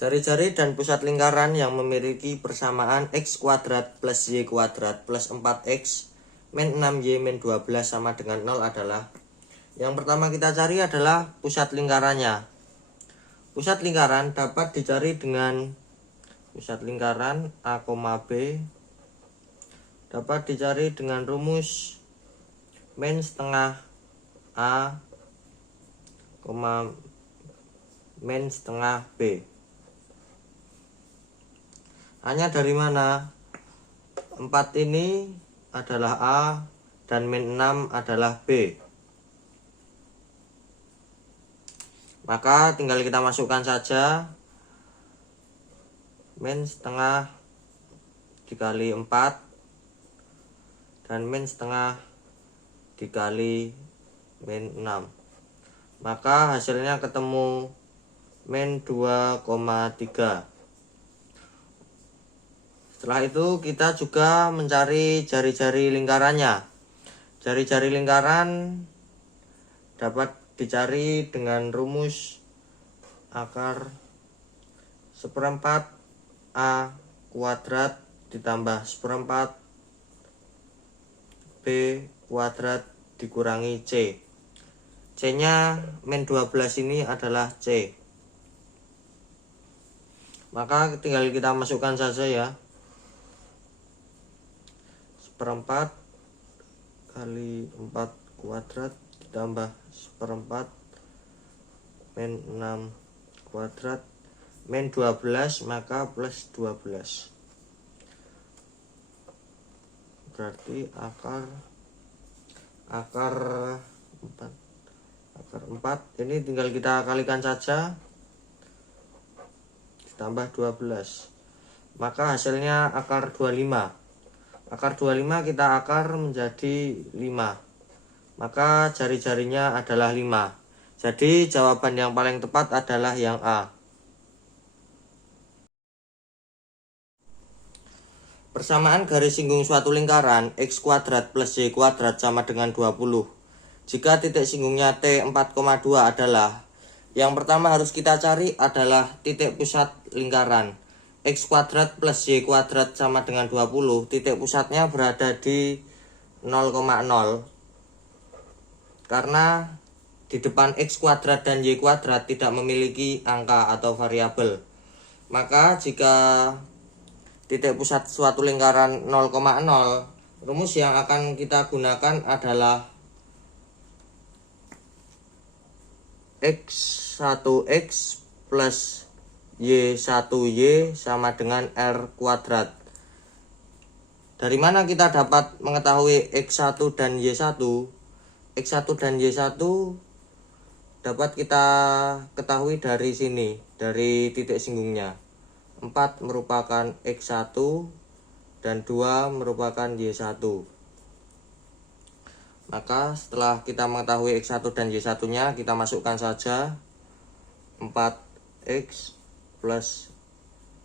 Jari-jari dan pusat lingkaran yang memiliki persamaan x kuadrat plus y kuadrat plus 4x min 6y min 12 sama dengan 0 adalah. Yang pertama kita cari adalah pusat lingkarannya. Pusat lingkaran dapat dicari dengan pusat lingkaran A, B dapat dicari dengan rumus min setengah A, min setengah B. Hanya dari mana? 4 ini adalah A dan min 6 adalah B. Maka tinggal kita masukkan saja min setengah dikali 4 dan min setengah dikali min 6. Maka hasilnya ketemu min 2,3. Setelah itu kita juga mencari jari-jari lingkarannya. Jari-jari lingkaran dapat dicari dengan rumus akar seperempat A kuadrat ditambah seperempat B kuadrat dikurangi C. C nya min 12 ini adalah C. Maka tinggal kita masukkan saja ya. Seperempat kali 4 kuadrat ditambah seperempat min 6 kuadrat min 12 maka plus 12. Berarti akar 4 ini tinggal kita kalikan saja ditambah 12. Maka hasilnya akar 25. Akar 25 kita akar menjadi 5. Maka jari-jarinya adalah 5. Jadi jawaban yang paling tepat adalah yang A. Persamaan garis singgung suatu lingkaran x kuadrat plus y kuadrat sama dengan 20. Jika titik singgungnya T 4,2 adalah. Yang pertama harus kita cari adalah titik pusat lingkaran. X kuadrat plus y kuadrat sama dengan 20. Titik pusatnya berada di 0,0. Karena di depan x kuadrat dan y kuadrat tidak memiliki angka atau variabel. Maka jika titik pusat suatu lingkaran 0,0, rumus yang akan kita gunakan adalah x1x plus y1y sama dengan r kuadrat. Dari mana kita dapat mengetahui x1 dan y1? x1 dan y1 dapat kita ketahui dari sini, dari titik singgungnya. 4 merupakan x1 dan 2 merupakan y1. Maka setelah kita mengetahui x1 dan y1 nya, kita masukkan saja 4x plus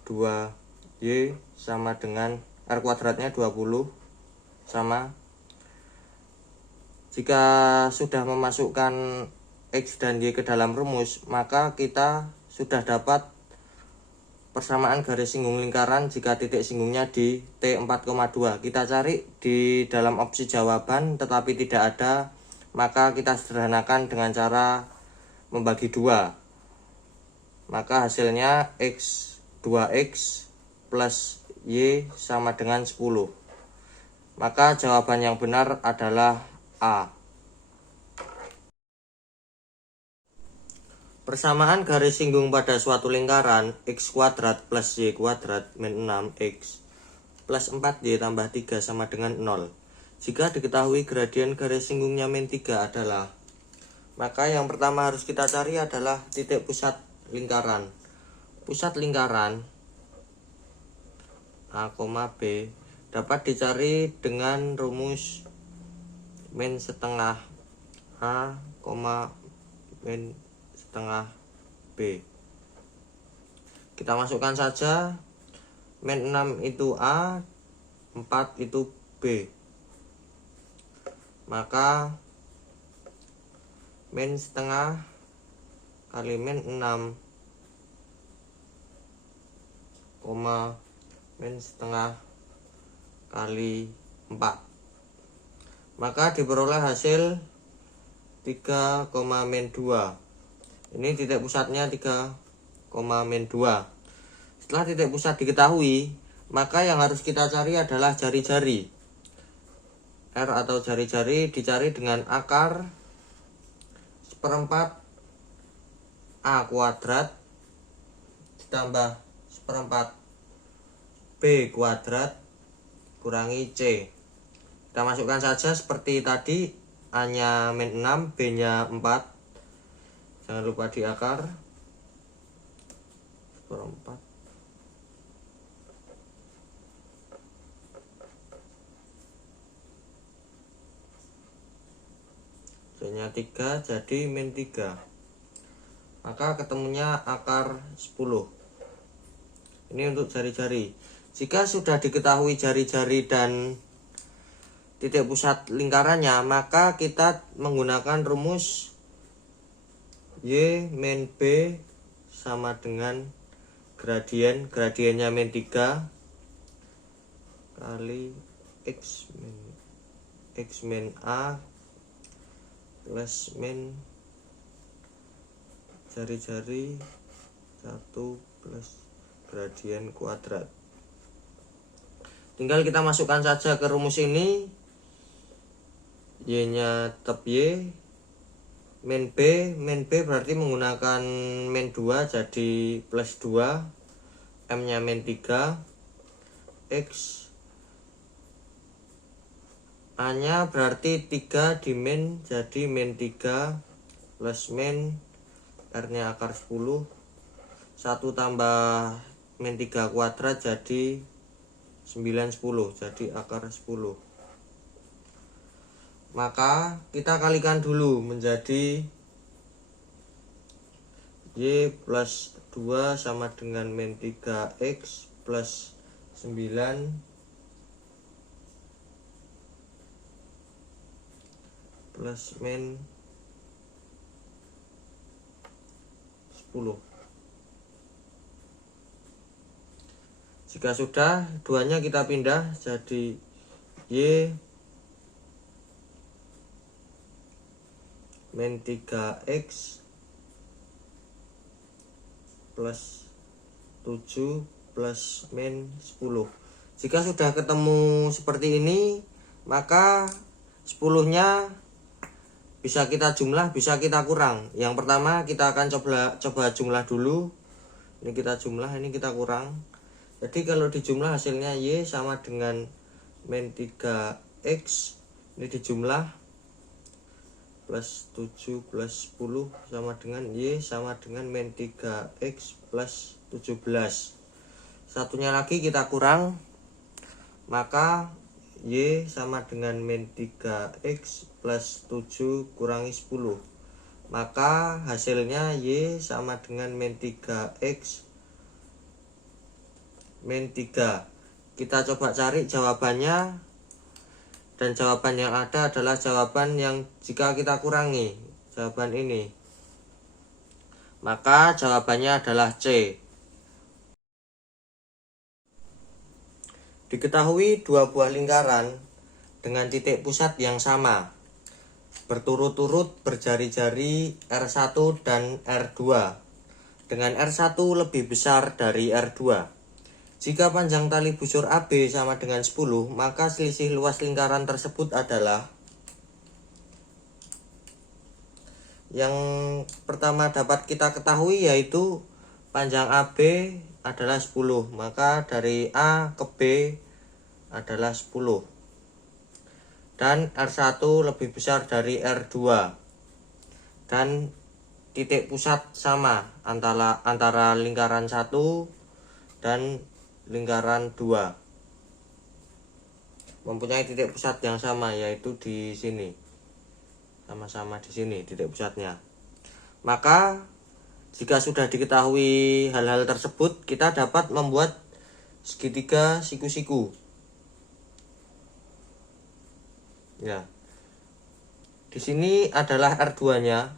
2y sama dengan r kuadratnya 20 sama. Jika sudah memasukkan x dan y ke dalam rumus, maka kita sudah dapat persamaan garis singgung lingkaran jika titik singgungnya di T 4,2. Kita cari di dalam opsi jawaban tetapi tidak ada, maka kita sederhanakan dengan cara membagi 2. Maka hasilnya x2x plus y sama dengan 10. Maka jawaban yang benar adalah A. Persamaan garis singgung pada suatu lingkaran x kuadrat plus y kuadrat min 6x plus 4y tambah 3 sama dengan 0. Jika diketahui gradien garis singgungnya min 3 adalah. Maka yang pertama harus kita cari adalah titik pusat lingkaran. Pusat lingkaran A, B dapat dicari dengan rumus min setengah A, min setengah B. Kita masukkan saja. Min 6 itu A, 4 itu B. Maka min setengah kali min 6 min setengah kali 4. Maka diperoleh hasil 3, min 2. Ini titik pusatnya 3, min 2. Setelah titik pusat diketahui, maka yang harus kita cari adalah jari-jari. R atau jari-jari dicari dengan akar 1/4 A kuadrat ditambah 1/4 B kuadrat kurangi C. Kita masukkan saja seperti tadi, A-nya min 6, B-nya 4. Jangan lupa di akar 1/4. C-nya 3, jadi min 3. Maka ketemunya akar 10. Ini untuk jari-jari. Jika sudah diketahui jari-jari dan titik pusat lingkarannya, maka kita menggunakan rumus Y min B sama dengan gradiennya min 3 kali X min A plus min jari-jari 1 plus gradien kuadrat. Tinggal kita masukkan saja ke rumus ini. Y-nya tetap Y. Min B berarti menggunakan min 2, jadi plus 2. M-nya min 3. X A-nya berarti 3 di min, jadi min 3 plus min R-nya akar 10. 1 tambah min 3 kuadrat jadi 9, 10, jadi akar 10. Maka kita kalikan dulu menjadi Y plus 2 sama dengan min 3X plus 9 plus min 10. Jika sudah, duanya kita pindah jadi Y min 3X plus 7 plus min 10. Jika sudah ketemu seperti ini, maka 10-nya bisa kita jumlah, bisa kita kurang. Yang pertama kita akan coba jumlah dulu. Ini kita jumlah, ini kita kurang. Jadi kalau dijumlah hasilnya Y sama dengan min 3X. Ini dijumlah plus 7 plus 10 sama dengan Y sama dengan min 3X plus 17. Satunya lagi kita kurang, maka Y sama dengan min 3X plus 7 kurangi 10. Maka hasilnya Y sama dengan min 3X min 3. Kita coba cari jawabannya, dan jawaban yang ada adalah jawaban yang jika kita kurangi jawaban ini, maka jawabannya adalah C. Diketahui dua buah lingkaran dengan titik pusat yang sama berturut-turut berjari-jari R1 dan R2 dengan R1 lebih besar dari R2. Jika panjang tali busur AB sama dengan 10, maka selisih luas lingkaran tersebut adalah, yang pertama dapat kita ketahui yaitu panjang AB adalah 10, maka dari A ke B adalah 10. Dan R1 lebih besar dari R2. Dan titik pusat sama antara lingkaran 1 dan lingkaran 2. Mempunyai titik pusat yang sama, yaitu di sini. Sama-sama di sini titik pusatnya. Maka jika sudah diketahui hal-hal tersebut, kita dapat membuat segitiga siku-siku. Ya. Di sini adalah R2-nya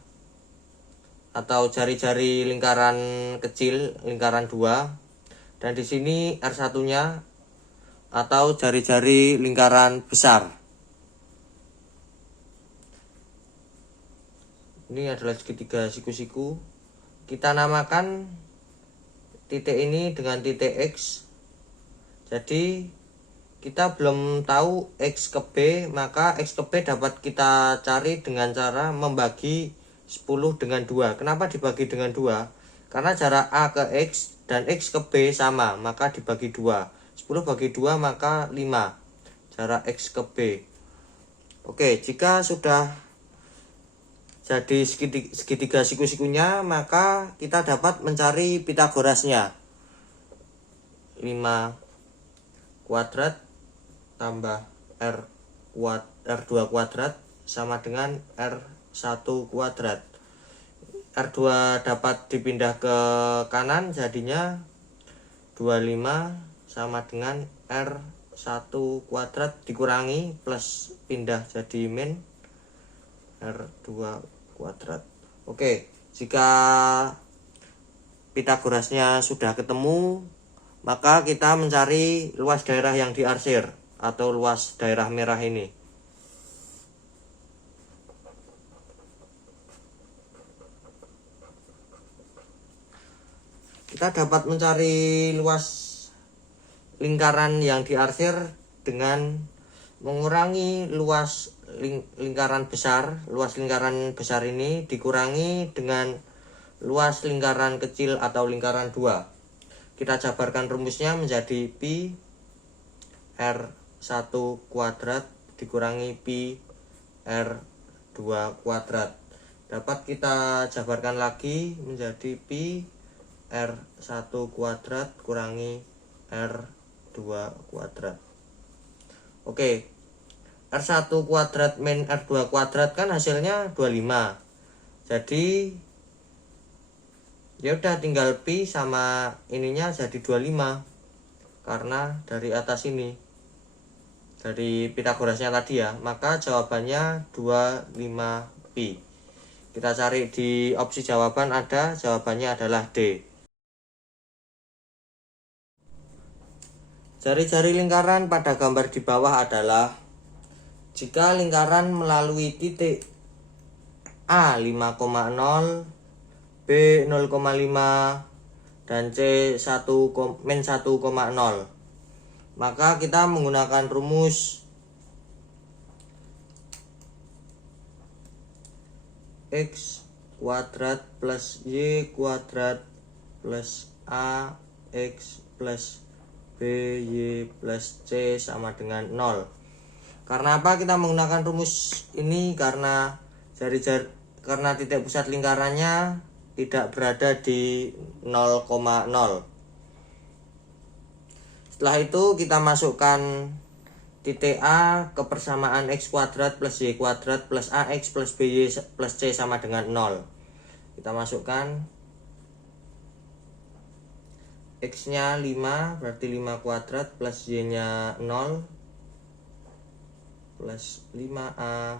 atau jari-jari lingkaran kecil, lingkaran 2. Dan di sini R1-nya atau jari-jari lingkaran besar. Ini adalah segitiga siku-siku. Kita namakan titik ini dengan titik X. Jadi kita belum tahu X ke B, maka X ke B dapat kita cari dengan cara membagi 10 dengan 2. Kenapa dibagi dengan 2? Karena jarak A ke X dan X ke B sama, maka dibagi 2. 10 bagi 2 maka 5 jarak X ke B. Oke, jika sudah jadi segitiga siku-sikunya, maka kita dapat mencari Pitagorasnya. 5 kuadrat tambah R2 kuadrat sama dengan R1 kuadrat. R2 dapat dipindah ke kanan, jadinya 25 sama dengan R1 kuadrat dikurangi plus pindah jadi min R2 kuadrat. Oke, jika Pitagorasnya sudah ketemu, maka kita mencari luas daerah yang diarsir atau luas daerah merah ini. Kita dapat mencari luas lingkaran yang diarsir dengan mengurangi luas lingkaran besar. Luas lingkaran besar ini dikurangi dengan luas lingkaran kecil atau lingkaran 2. Kita jabarkan rumusnya menjadi pi R1 kuadrat dikurangi pi R2 kuadrat. Dapat kita jabarkan lagi menjadi pi R1 kuadrat kurangi R2 kuadrat. Oke, R1 kuadrat min R2 kuadrat kan hasilnya 25. Jadi ya udah tinggal pi sama ininya jadi 25. Karena dari atas ini, dari Pitagorasnya tadi ya, maka jawabannya 25 pi. Kita cari di opsi jawaban ada, jawabannya adalah D. Jari-jari lingkaran pada gambar di bawah adalah jika lingkaran melalui titik A 5,0, B 0,5 dan C 1,0, maka kita menggunakan rumus X kuadrat plus Y kuadrat plus AX plus BY plus C sama dengan 0. Karena apa kita menggunakan rumus ini? Karena karena titik pusat lingkarannya tidak berada di 0,0. Setelah itu kita masukkan titik A ke persamaan X kuadrat plus Y kuadrat plus AX plus BY plus C sama dengan 0. Kita masukkan X-nya 5, berarti 5 kuadrat plus Y-nya 0 plus 5A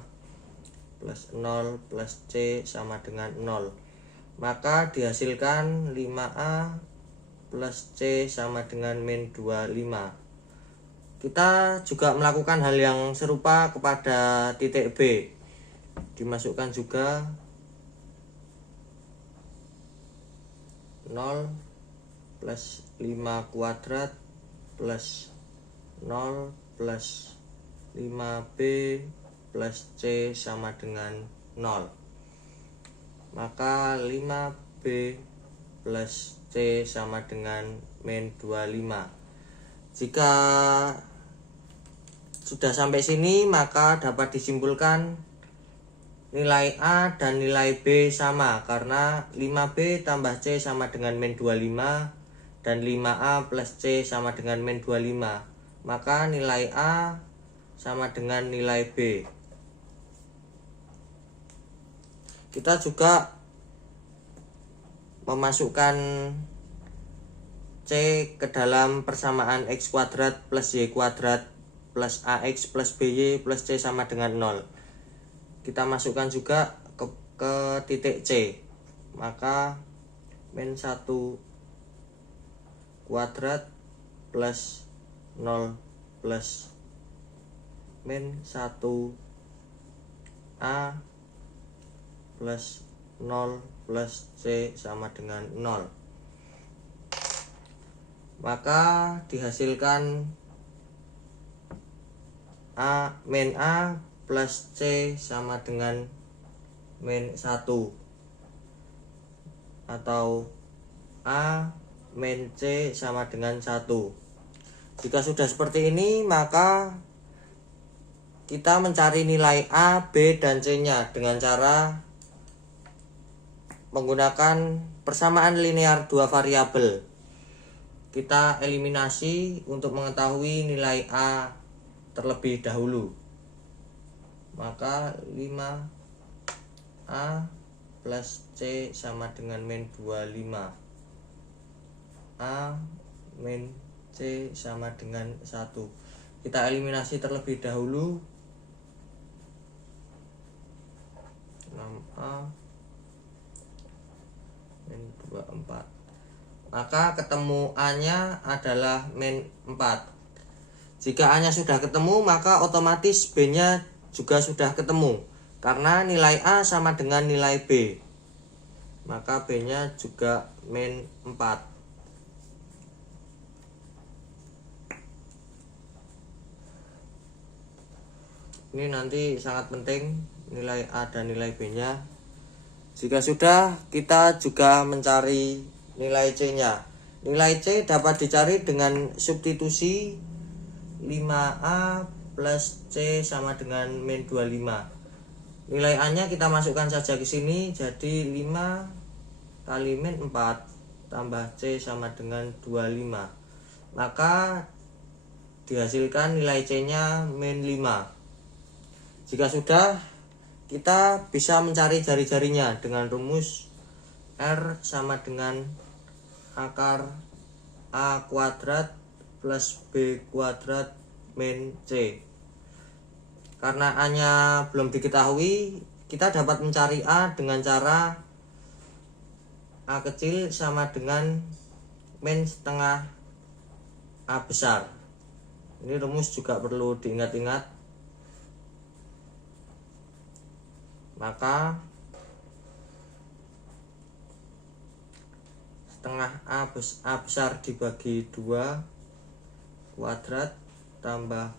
plus 0 plus C sama dengan 0. Maka dihasilkan 5A plus C sama dengan min 25. Kita juga melakukan hal yang serupa kepada titik B. Dimasukkan juga 0 plus 5 kuadrat plus 0 plus 5B plus C sama dengan 0. Maka 5B plus C sama dengan min 25. Jika sudah sampai sini, maka dapat disimpulkan nilai A dan nilai B sama, karena 5B tambah C sama dengan min 25 dan 5A plus C sama dengan min 25. Maka nilai A sama dengan nilai B. Kita juga memasukkan C ke dalam persamaan X kuadrat plus Y kuadrat plus AX plus BY plus C sama dengan 0. Kita masukkan juga ke titik C. Maka min 1 kuadrat plus 0 plus min 1A plus 0 plus C sama dengan 0. Maka dihasilkan min A plus C sama dengan min 1, atau A min C sama dengan 1. Jika sudah seperti ini, maka kita mencari nilai A, B, dan C-nya dengan cara menggunakan persamaan linear dua variabel. Kita eliminasi untuk mengetahui nilai A terlebih dahulu. Maka 5A plus C sama dengan min 25. A min C sama dengan 1. Kita eliminasi terlebih dahulu. 6A min 24. Maka ketemu A-nya adalah min 4. Jika A-nya sudah ketemu, maka otomatis B-nya juga sudah ketemu, karena nilai A sama dengan nilai B. Maka B-nya juga min 4. Ini nanti sangat penting nilai A dan nilai B-nya. Jika sudah, kita juga mencari nilai C-nya. Nilai C dapat dicari dengan substitusi 5A plus C sama dengan min 25. Nilai A-nya kita masukkan saja ke sini, jadi 5 kali min 4 tambah C sama dengan 25. Maka dihasilkan nilai C-nya min 5. Jika sudah, kita bisa mencari jari-jarinya dengan rumus R sama dengan akar A kuadrat plus B kuadrat min C. Karena A-nya belum diketahui, kita dapat mencari A dengan cara A kecil sama dengan min setengah A besar. Ini rumus juga perlu diingat-ingat. Maka setengah A besar dibagi 2 kuadrat tambah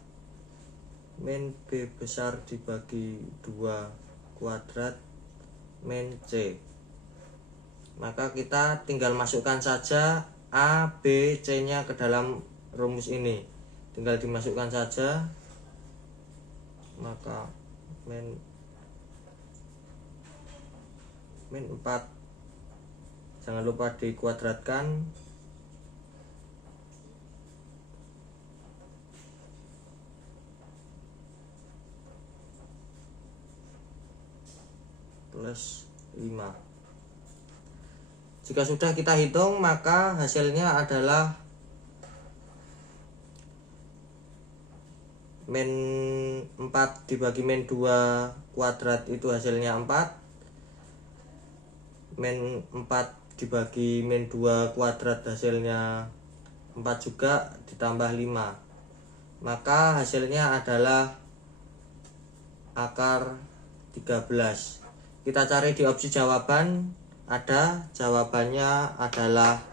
min B besar dibagi 2 kuadrat min C. Maka kita tinggal masukkan saja A, B, C-nya ke dalam rumus ini. Tinggal dimasukkan saja. Maka min 4, jangan lupa dikuadratkan, plus 5. Jika sudah kita hitung, maka hasilnya adalah min 4 dibagi min 2 kuadrat, itu hasilnya 4. Min 4 dibagi min 2 kuadrat hasilnya 4 juga, ditambah 5. Maka hasilnya adalah akar 13. Kita cari di opsi jawaban, ada jawabannya adalah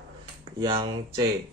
yang C.